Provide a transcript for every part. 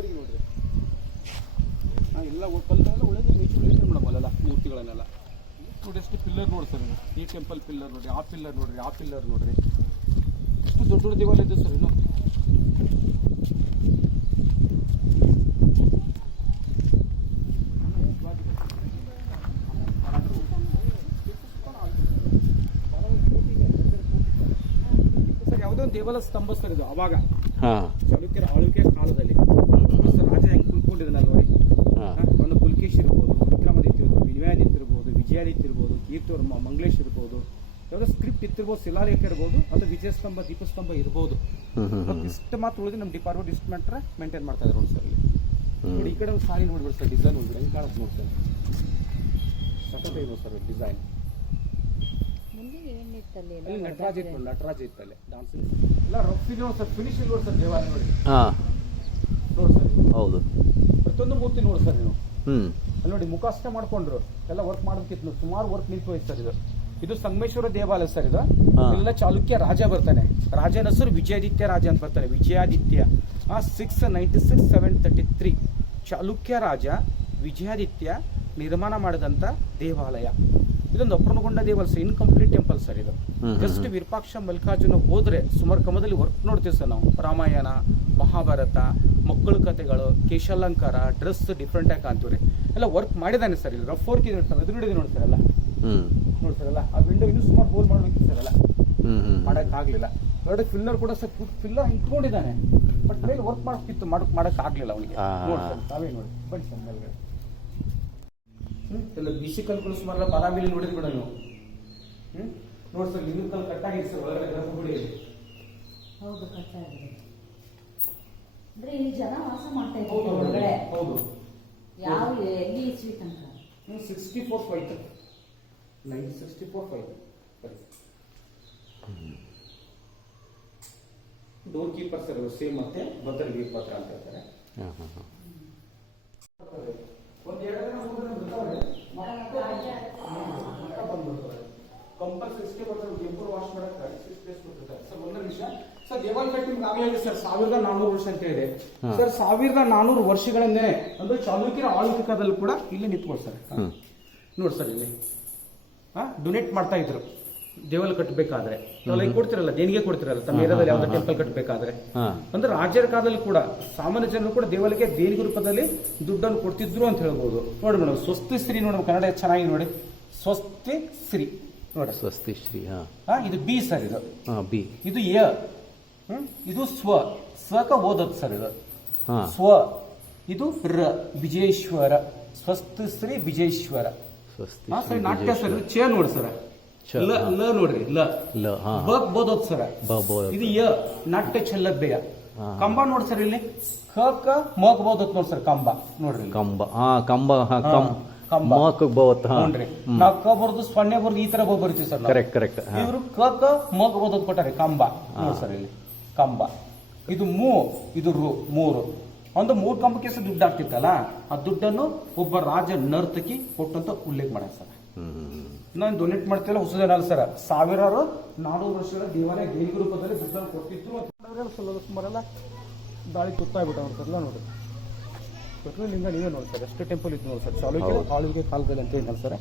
ಇಲ್ಲಿವರೆಗೆ ನೋಡ್ರಿ ಎಲ್ಲ ಕಲ್ಲೆಲ್ಲ ಒಳ್ಳೆ ಮೇಂಟೈನ್ ಮೇಡಮ್ ಅಲ್ಲೆಲ್ಲ ಮೂರ್ತಿಗಳನ್ನೆಲ್ಲ ನೋಡಿ. ಎಷ್ಟು ಪಿಲ್ಲರ್ ನೋಡಿ ಸರ್, ಈ ಟೆಂಪಲ್ ಪಿಲ್ಲರ್ ನೋಡಿ, ಆ ಪಿಲ್ಲರ್ ನೋಡ್ರಿ, ಆ ಪಿಲ್ಲರ್ ನೋಡ್ರಿ, ಎಷ್ಟು ದೊಡ್ಡ ದೊಡ್ಡ ದೇವಾಲಯ ಇದೆ ಸರ್. ಇನ್ನು ಸರ್ ಯಾವುದೋ ಒಂದು ದೇವಾಲಯ ಸ್ತಂಭ ಸರ್ ಇದು. ಅವಾಗ ಚಾಲುಕ್ಯರ ಆಳ್ವಿಕೆ ಕಾಲದಲ್ಲಿ ಸರ್ ರಾಜ ಹೆಂಗೆ ಕುಳ್ಕೊಂಡಿದ್ದಾನೆ ನೋಡಿ. ಒಂದು ಪುಲ್ಕೇಶ್ ಇರ್ಬೋದು, ವಿಕ್ರಮಾದಿತ್ಯ ಇರ್ಬೋದು, ವಿನಯಾದಿತ್ಯ ಇರ್ಬೋದು, ವಿಜಯಾದಿತ್ಯ ಇರ್ಬೋದು, ಕೀರ್ತಿವರ್ಮ, ಮಂಗಳೇಶ್ ಇರ್ಬೋದು, ಯಾವುದೋ ಸ್ಕ್ರಿಪ್ಟ್ ಇತ್ತಿರ್ಬೋದು, ಶಿಲಾಲೇಖ ಇರ್ಬೋದು, ಅಥವಾ ವಿಜಯಸ್ತಂಭ, ದೀಪಸ್ತಂಭ ಇರ್ಬೋದು. ಇಷ್ಟು ಮಾತ್ರ ಉಳಿದು ನಮ್ಮ ಡಿಪಾರ್ಟ್ಮೆಂಟ್ ಇಷ್ಟು ಮೆಟ್ರ ಮೇಂಟೈನ್ ಮಾಡ್ತಾ ಇದ್ರು ನೋಡಿ ಸರ್. ಇಲ್ಲಿ ನೋಡಿ, ಈ ಕಡೆ ಒಂದು ಸಾರಿ ನೋಡ್ಬಿಡಿ ಸರ್, ಡಿಸೈನ್ ನೋಡ್ಬಿಡಿ ಹೆಂಗೆ ಕಾಣುತ್ತೆ ನೋಡಿ ಸರ್. ಸಖತ್ ಇದೆ ಸರ್ ಡಿಸೈನ್. ನಟರಾಜ ಇತ್ತು, ನಟರಾಜ ಇತ್ತಲ್ಲಿ ಡಾನ್ಸಿಂಗ್ ಎಲ್ಲ ರಫ್ ನೋಡಿ ಸರ್. ಫಿನಿಶಿಂಗ್ ನೋಡಿ ಸರ್ ದೇವಾಲಯ ನೋಡಿ. ನೋಡಿ ಸರ್, ಹೌದು, ಪ್ರತಿಯೊಂದು ಮೂರ್ತಿ ನೋಡಿ ಸರ್ ನೀವು. ಅಲ್ಲಿ ನೋಡಿ ಮುಖ ಅಷ್ಟೇ ಮಾಡ್ಕೊಂಡ್ರು, ಎಲ್ಲ ವರ್ಕ್ ಮಾಡೋದಕ್ಕಿತ್ತು, ಸುಮಾರು ವರ್ಕ್ ನಿಂತು ಹೋಯ್ತು ಸರ್. ಇದು ಸಂಗಮೇಶ್ವರ ದೇವಾಲಯ ಸರ್. ಇದು ಎಲ್ಲ ಚಾಲುಕ್ಯ ರಾಜ ಬರ್ತಾನೆ. ರಾಜನ ಹೆಸರು ವಿಜಯಾದಿತ್ಯ ರಾಜ ಅಂತ ಬರ್ತಾನೆ. ವಿಜಯಾದಿತ್ಯ 696-733 ಚಾಲುಕ್ಯ ರಾಜ ವಿಜಯಾದಿತ್ಯ ನಿರ್ಮಾಣ ಮಾಡಿದಂತ ದೇವಾಲಯ. ಇದೊಂದು ಅಪೂರ್ಣಗೊಂಡ ದೇವಾಲಯ, ಇನ್ಕಂಪ್ಲೀಟ್ ಟೆಂಪಲ್ ಸರ್ ಇದು. ಜಸ್ಟ್ ವಿರೂಪಾಕ್ಷ ಮಲ್ಲಿಕಾರ್ಜುನ ಹೋದ್ರೆ ಸುಮಾರು ಕಮದಲ್ಲಿ ವರ್ಕ್ ನೋಡ್ತೀವಿ ಸರ್ ನಾವು. ರಾಮಾಯಣ, ಮಹಾಭಾರತ, ಮಕ್ಕಳ ಕಥೆಗಳು, ಕೇಶಾಲಂಕಾರ, ಡ್ರೆಸ್ ಡಿಫ್ರೆಂಟ್ ಆಗಿ ಕಾಣ್ತೀವ್ರಿ. ಎಲ್ಲ ವರ್ಕ್ ಮಾಡಿದಾನೆ ಸರ್. ಇಲ್ಲಿ ರಫ್ ವರ್ಕ್ ಇದೆ ಸರ್. ಎದುರುಗಡೆ ನೋಡಿ ಸರ್ ಎಲ್ಲ ನೋಡಿ ಸರ್. ಎಲ್ಲ ಆ ವಿಂಡೋ ಇನ್ನೂ ಸುಮಾರು ಹೋಲ್ ಮಾಡ್ಬೇಕಿತ್ತು ಸರ್. ಎಲ್ಲ ಮಾಡಕ್ ಆಗ್ಲಿಲ್ಲ. ಎರಡು ಫಿಲ್ಲರ್ ಕೂಡ ಸರ್, ಫಿಲ್ಲರ್ ಇಟ್ಕೊಂಡಿದ್ದಾನೆ, ಬಟ್ ಮೇಲೆ ವರ್ಕ್ ಮಾಡಕ್ಕಿತ್ತು, ಮಾಡಕ್ ಆಗ್ಲಿಲ್ಲ ಅವನಿಗೆ. ನೋಡಿ ಸರ್, ತಾವೇ ನೋಡಿ ಬನ್ನಿ ಸರ್ ಮೇಲ್ಗಡೆ. ಎಲ್ಲ ಬಿಸಿ ಕಲ್ಗಳು ಸುಮಾರು ಬಾದಾಮಿಲಿ ನೋಡಿದ್ರಿ ಬಿಡ ನೀವು. ನೋಡಿ ಸರ್, ಲಿಂಗದ ಕಲ್ಲು ಕಟ್ಟಾಗಿದೆ ಸರ್ ಒಳಗಡೆ ಗರ್ಭಗುಡಿಯಲ್ಲಿ. ಹೌದು, ಕಟ್ಟಾಗಿದೆ. ಅಂದ್ರೆ ಇಲ್ಲಿ ಜನ ವಾಸ ಮಾಡ್ತಾ ಇದ್ದಾರೆ ಒಳಗಡೆ. ಹೌದು. ಯಾವ ಎಲ್ಲಿ ಇಸ್ವಿ ತನಕ? 64 964 ಡೋರ್ ಕೀಪರ್ ಸರ್ ಸೇಮ್ ಮತ್ತೆ ಭದ್ರ ವೀರಭದ್ರ ಅಂತ ಹೇಳ್ತಾರೆ. ಒಂದು 2 ದಿನ 3 ದಿನ ಬಿಡ್ತಾವೆ ಕಂಪಲ್ಸರಿ ಇಷ್ಟೇ ಬರ್ತಾರೆ. ದೇವ್ರು ವಾಶ್ ಮಾಡಕ್ಕೆ 6 days ಕೊಟ್ಟಿರ್ತಾರೆ ಸರ್. ಒಂದೇ ನಿಮಿಷ ಸರ್, ದೇವಾಲಯ ಕಟ್ಟಿ ನಿಮ್ಗೆ ಆಗಲೇ ಸರ್ 1400 ವರ್ಷ ಅಂತ ಇದೆ ಸರ್. 1400 ವರ್ಷಗಳಿಂದನೇ ಅಂದ್ರೆ ಚಾಲುಕ್ಯರ ಆಳ್ವಿಕೆ ಕಾಲದಲ್ಲಿ ಕೂಡ ಇಲ್ಲಿ ನಿಂತ್ಕೊಳ್ಳಿ ಸರ್. ನೋಡಿ ಸರ್, ಇಲ್ಲಿ ಡೊನೇಟ್ ಮಾಡ್ತಾ ಇದ್ರು ದೇವಾಲಯ ಕಟ್ಟಬೇಕಾದ್ರೆ. ನಾವೆಲ್ಲ ಕೊಡ್ತಿರಲ್ಲ, ದೇಣಿಗೆ ಕೊಡ್ತಿರಲ್ಲ ತಮ್ಮ ಏರಿಯಾದಲ್ಲಿ ಯಾವ್ದು ಟೆಂಪಲ್ ಕಟ್ಟಬೇಕಾದ್ರೆ. ಅಂದ್ರೆ ರಾಜ್ಯರ ಕಾಲದಲ್ಲಿ ಕೂಡ ಸಾಮಾನ್ಯ ಜನರು ಕೂಡ ದೇವಾಲಯಕ್ಕೆ ದೇಣಿಗೆ ರೂಪದಲ್ಲಿ ದುಡ್ಡನ್ನು ಕೊಡ್ತಿದ್ರು ಅಂತ ಹೇಳ್ಬೋದು. ನೋಡಿ ಮೇಡಮ್, ಸ್ವಸ್ತಿ ಶ್ರೀ ನೋಡಿ, ಕನ್ನಡ ಚೆನ್ನಾಗಿ ನೋಡಿ, ಸ್ವಸ್ತಿ ಶ್ರೀ ನೋಡಿ. ಸ್ವಸ್ತಿ ಶ್ರೀ. ಇದು ಬಿ ಸರ್. ಇದು ಬಿ. ಇದು ಯ. ಇದು ಸ್ವ, ಸ್ವಕ ಓದತ್ ಸರ್. ಇದು ಸ್ವ. ಇದು ರ, ವಿಜಯೇಶ್ವರ. ಸ್ವಸ್ತಿ ಶ್ರೀ ವಿಜಯೇಶ್ವರ. ಸರ್ ನಾಟ್ಯ ಸರ್. ಚ ನೋಡಿ ಸರ್, ಲ ನೋಡ್ರಿ, ಲ ಬಗ್ ಬೋದೋದ್ ಸರ್. ಇದು ಯ, ನಾಟ್ಯ ಛಲ್ಲಭ್ಯ. ಕಂಬ ನೋಡಿ ಸರ್, ಇಲ್ಲಿ ಕ ಕ ಮಗ್ ಬೋದತ್ ನೋಡಿ ಸರ್. ಕಂಬ ನೋಡ್ರಿ, ಕಂಬ ಕಂಬ ನೋಡ್ರಿ. ನಾವು ಕ ಬರ್ದು ಸೊನ್ನೆ ಬರ್ದು ಈ ತರ ಬರ್ತೀವಿ ಸರ್. Correct correct. ಇವರು ಕ ಕ ಮಗ್ ಬೋದತ್ ಕೊಟ್ಟಾರೆ. ಕಂಬ ನೋಡಿ ಸರ್, ಇಲ್ಲಿ ಕಂಬ. ಇದು ಮೂ, ಇದು ರು, 3. ಒಂದು 3 ಕಂಬಕ್ಕೆ ದುಡ್ಡು ಆಗ್ತಿತ್ತಲ್ಲ, ಆ ದುಡ್ಡನ್ನು ಒಬ್ಬ ರಾಜ ನರ್ತಕಿ ಕೊಟ್ಟಂತ ಉಲ್ಲೇಖ ಮಾಡ್ಯಾರ ಸರ್. ನಾನು ಡೊನೇಟ್ ಮಾಡ್ತಿಲ್ಲ, ಹೊಸದೇನಲ್ಲ ಸರ್. 1400 ವರ್ಷಗಳ ದೇವಾಲಯ ದೇಣಿಗೆ ರೂಪದಲ್ಲಿ ದುಡ್ಡನ್ನು ಕೊಟ್ಟಿತ್ತು. ಸುಮಾರೆಲ್ಲ ದಾಳಿ ತುತ್ತಾಗ್ಬಿಟ್ಟಲ್ಲ ನೋಡ್ರಿ. ಲಿಂಗ ನೀವೇ ನೋಡಿ ಸರ್, ಎಷ್ಟು ಟೆಂಪಲ್ ಇತ್ತು ನೋಡಿ ಸರ್ ಚಾಲುಕ್ಯ ಆಳ್ವಿಕೆ ಕಾಲದಲ್ಲಿ ಅಂತ ಏನಲ್ಲ sir.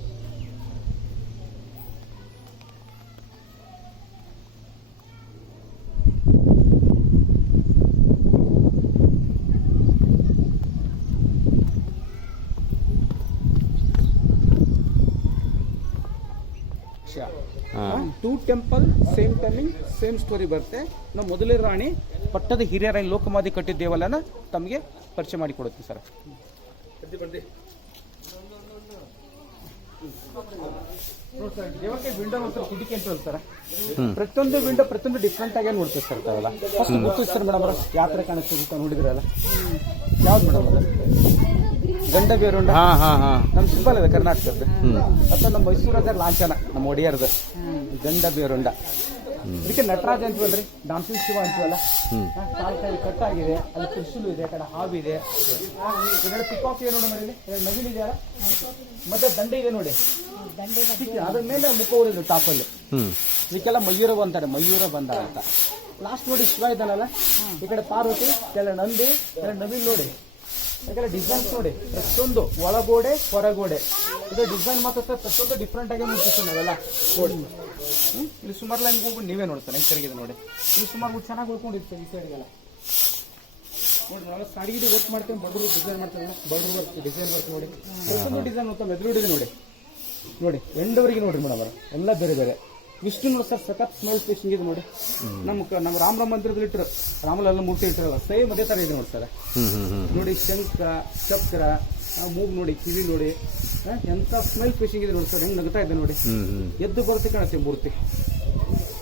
Two temple same timing same story ಬರುತ್ತೆ. ನಾವು ಮೊದಲೇ ರಾಣಿ ಪಟ್ಟದ ಹಿರಿಯ ರಾಣಿ ಲೋಕಮಾದಿ ಕಟ್ಟಿದ ದೇವಾಲಯನ ತಮಗೆ ಪರಿಚಯ ಮಾಡಿ ಕೊಡುತ್ತೆ ಸರ್. ನೋಡಿ ಸರ್, ದೇವಕ್ಕೆ ವಿಂಡೋ ಸರ್, ಕಿಟಕಿ ಅಂತ ಹೇಳ್ತಾರೆ. ಪ್ರತಿಯೊಂದು ವಿಂಡೋ ಪ್ರತಿಯೊಂದು ಡಿಫ್ರೆಂಟ್ ಆಗಿ ನೋಡ್ತೀವಿ ಸರ್ ತಾವೆಲ್ಲ. ಫಸ್ಟ್ ಗೊತ್ತು ಸರ್ ಮೇಡಮ್ ಅವರ ಯಾತ್ರೆ ಕಾಣಿಸ್ತಾ ನೋಡಿದ್ರಲ್ಲ, ಯಾವ್ದು ಮೇಡಮ್ ಅದು? ಗಂಡ ಬೇರುಂಡ ನಮ್ ಸಿಂಬಲ್ ಇದೆ ಕರ್ನಾಟಕದ್ದು. ಅಥವಾ ನಮ್ಮ ಮೈಸೂರಾಗ ಲಾಂಛನ ನಮ್ಮ ಒಡೆಯರ್ದು ಗಂಡ ಬೇರುಂಡ. ಇದಕ್ಕೆ ನಟರಾಜ ಅಂತೀವಲ್ರಿ, ಡಾನ್ಸಿಂಗ್ ಶಿವ ಅಂತೀವಲ್ಲ. ಕಾಲ್ ಕಟ್ಟಾಗಿದೆ, ಅಲ್ಲಿ ತ್ರಿಶೂಲು ಇದೆ, ಆ ಕಡೆ ಹಾವಿದೆ, ಎರಡು ಪಿಕಾಕ್ ಇದೆ ನೋಡಿ ಮನೇಲಿ, 2 ನವಿಲು ಇದೆಯಲ್ಲ, ಮತ್ತೆ ದಂಡೆ ಇದೆ ನೋಡಿ, ಅದ್ರ ಮೇಲೆ ಮುಖ ಹೊಡಿದ್ರು ಟಾಪಲ್ಲಿ. ಇದಕ್ಕೆಲ್ಲ ಮಯೂರ ಅಂತಾರೆ, ಮಯೂರ ಬಂದ ಅಂತ. ಲಾಸ್ಟ್ ನೋಡಿ ಶಿವ ಇದ್ದಾನಲ್ಲ, ಈ ಕಡೆ ಪಾರ್ವತಿ, ಕೆಲ ನಂದಿ, 2 ನವಿಲು ನೋಡಿ, ಯಾಕಂದ್ರೆ ಡಿಸೈನ್ಸ್ ನೋಡಿ ಪ್ರತಿಯೊಂದು ಒಳಗೋಡೆ ಹೊರಗೋಡೆ ಇದು ಡಿಸೈನ್ ಮಾತ್ರ ಸರ್ ಪ್ರತಿಯೊಂದು ಡಿಫ್ರೆಂಟ್ ಆಗಿ ಮುಟ್ಟಿಸ್ತೀವಿ ನಾವೆಲ್ಲ ನೋಡಿ. ಇಲ್ಲಿ ಸುಮಾರು ಲೈನ್ ಹೋಗ್ಬಿಟ್ಟು ನೀವೇ ನೋಡ್ತಾರೆ ಈ ಕಡೆಗೆ ನೋಡಿ ಇಲ್ಲಿ ಸುಮಾರು ಚೆನ್ನಾಗಿ ಉಳ್ಕೊಂಡಿರ್ತೀವಿ ಈ ಸೈಡ್ಗೆಲ್ಲ ನೋಡಿ. ನಾವೆಲ್ಲ ಸಾಡಿಗೆ ವರ್ಕ್ ಮಾಡ್ತೀವಿ, ಬಡ್ರು ಡಿಸೈನ್ ಮಾಡ್ತೀವಿ, ಬಡ್ರು ವರ್ಕ್ ಡಿಸೈನ್ ವರ್ಕ್ ನೋಡಿ ಪ್ರತಿಯೊಂದು ಡಿಸೈನ್ ನೋಡ್ತಾ ಎದುರುಡಿದೆ ನೋಡಿ ನೋಡಿ ಎಂಡವರೆಗೆ ನೋಡ್ರಿ ಮೇಡಮ್ ಅವರು ಎಲ್ಲ ಬೇರೆ ಬೇರೆ. ವಿಷ್ಣು ನೋಡಿ ಸರ್ ಸಖತ್ ಸ್ಮೆಲ್ ಫಿಶಿಂಗ್ ಇದೆ ನೋಡಿ. ನಮ್ಮ ರಾಮರ ಮಂದಿರದಲ್ಲಿ ಇಟ್ಟರು ರಾಮಲೆಲ್ಲ ಮೂರ್ತಿ ಇಟ್ಟಿರಲ್ಲ ಸೇಮ್ ಅದೇ ತರ ಇದೆ ನೋಡಿ ಸರ್. ನೋಡಿ ಶಂಖ ಚಕ್ರ ಮೂಗ್ ನೋಡಿ ಕಿವಿ ನೋಡಿ ಎಂತ ಸ್ಮೆಲ್ ಫಿಶಿಂಗ್ ಇದೆ ನೋಡಿ ಸರ್. ಹೆಂಗ್ ನಗ್ತಾ ಇದೆ ನೋಡಿ, ಎದ್ದು ಬರುತ್ತೆ ಕಾಣುತ್ತೆ ಮೂರ್ತಿ.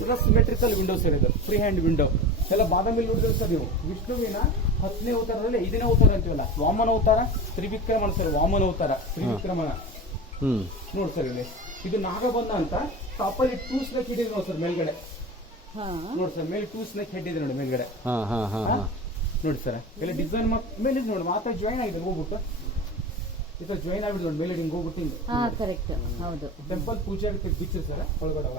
ಎಲ್ಲ ಸಿಮೆಟ್ರಿಕಲ್ ವಿಂಡೋಸ್ ಇರೋದು, ಫ್ರೀ ಹ್ಯಾಂಡ್ ವಿಂಡೋ ಎಲ್ಲ ಬಾದಾಮಿ ನೋಡಿದ್ರೆ ಸರ್ ನೀವು ವಿಷ್ಣುವಿನ 10ನೇ ಅವತಾರದಲ್ಲಿ 5ನೇ ಅವತಾರ ಅಂತೀವಲ್ಲ, ವಾಮನ ಅವತಾರ ತ್ರಿವಿಕ್ರಮಣ ಸರ್, ವಾಮನ ಅವತಾರ ತ್ರಿವಿಕ್ರಮಣ ನೋಡಿ ಸರ್. ಇಲ್ಲಿ ಇದು ನಾಗಬಂಧ ಅಂತ ಟಾಪಲ್ಲಿ 2 ಸ್ನೇಕ್ ಹಿಡಿದೆ ನೋಡಿ ಸರ್ ಮೇಲ್ಗಡೆ ನೋಡಿ ಸರ್, ಮೇಲೆ 2 ಸ್ನೇಕ್ ಹೆಡ್ ಇದೆ ನೋಡಿ ಮೇಲ್ಗಡೆ ನೋಡಿ ಸರ್. ಎಲ್ಲ ಡಿಸೈನ್ ಮೇಲೆ ನೋಡಿ ಮಾತ್ರ ಜಾಯಿನ್ ಆಗಿದೆ ಹೋಗ್ಬಿಟ್ಟು ಈ ತರ ಜಾಯಿನ್ ಆಗ್ಬಿಟ್ಟು ನೋಡಿ ಮೇಲೆ ಹಿಂಗ್ ಹೋಗ್ಬಿಟ್ಟು ಕರೆಕ್ಟ್ ಹೌದು. ಟೆಂಪಲ್ ಪೂಜೆ ಬಿಚ್ಚು ಸರ್ ಒಳಗಡೆ